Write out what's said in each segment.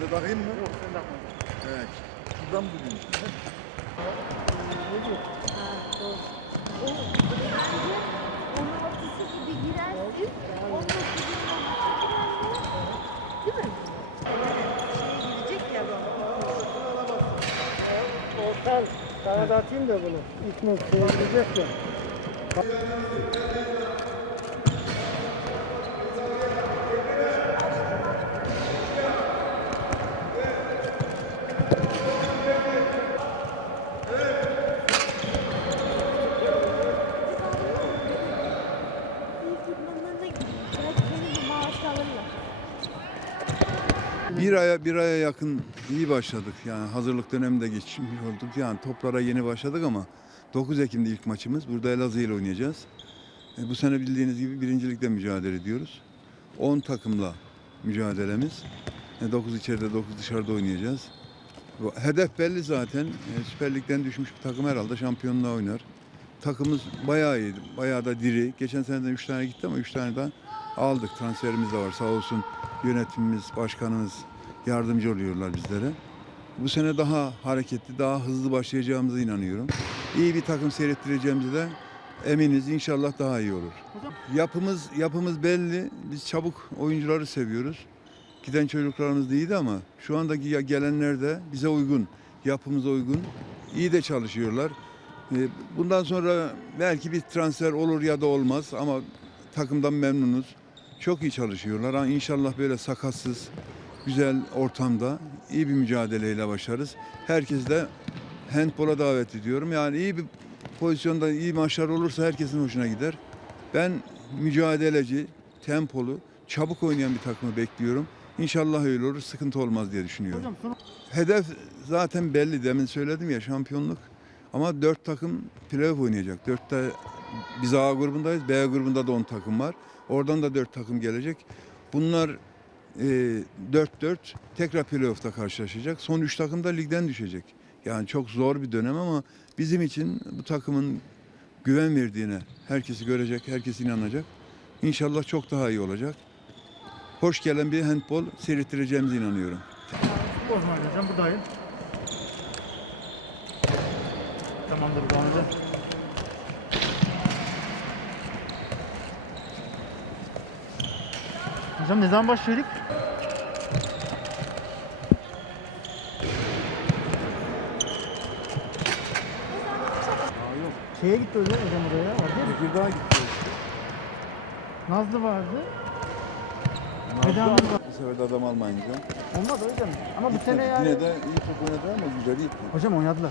Bakayım mı? Yok sen bakma. Evet. Şuradan bugün. O 16'sı gibi girersin. 19'unda Değil mi? Şeye girecek ya. Ortal sana da atayım da bunu. Noktaya gidecek ya. İlk idmanlarına belki benim bir maaş alırlar. Bir aya bir aya yakın iyi başladık. Yani hazırlık döneminde geçmiş olduk. Yani toplara yeni başladık ama 9 Ekim'de ilk maçımız. Burada Elazığ ile oynayacağız. E, bu sene bildiğiniz gibi birincilikte mücadele ediyoruz. 10 takımla mücadelemiz. 9 içeride 9 dışarıda oynayacağız. Hedef belli zaten. E, Süper Lig'den düşmüş bir takım herhalde şampiyonluğa oynar. Takımımız bayağı iyi, bayağı da diri. Geçen seneden 3 tane gitti ama 3 tane daha aldık. Transferimiz de var sağ olsun yönetimimiz, başkanımız yardımcı oluyorlar bizlere. Bu sene daha hareketli, daha hızlı başlayacağımıza inanıyorum. İyi bir takım seyrettireceğimize de eminiz. İnşallah daha iyi olur. Yapımız yapımız belli. Biz çabuk oyuncuları seviyoruz. Giden çocuklarımız da iyiydi ama şu andaki gelenler de bize uygun, yapımıza uygun. İyi de çalışıyorlar. Ee, Bundan sonra belki bir transfer olur ya da olmaz ama takımdan memnunuz. Çok iyi çalışıyorlar. İnşallah böyle sakatsız, güzel ortamda iyi bir mücadeleyle başlarız. Herkes de handbola davet ediyorum. Yani iyi bir pozisyonda iyi maçlar olursa herkesin hoşuna gider. Ben mücadeleci, tempolu, çabuk oynayan bir takımı bekliyorum. İnşallah öyle olur, sıkıntı olmaz diye düşünüyorum. Hedef zaten belli. Demin söyledim ya şampiyonluk. Ama dört takım playoff oynayacak. Dörtte biz A grubundayız. B grubunda da 10 takım var. Oradan da dört takım gelecek. Bunlar e, 4-4 tekrar playoff'ta karşılaşacak. Son üç takım da ligden düşecek. Yani çok zor bir dönem ama bizim için bu takımın güven verdiğine herkesi görecek, herkes inanacak. İnşallah çok daha iyi olacak. Hoş gelen bir handbol seyrettireceğimize inanıyorum. bozma hocam buradayım. Tamamdır devam edelim. Hocam ne zaman başlıyorduk? Şeye gitti hocam, hocam oraya. Orada. Tekirdağ gitti. Nazlı vardı. Nazlı Neden ama olmadı? Bu sefer de adam almayınca. Olmadı hocam. Ama bu sene Yine yani. de iyi top oynadı ama güzel gitti. Hocam oynadılar.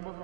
ambos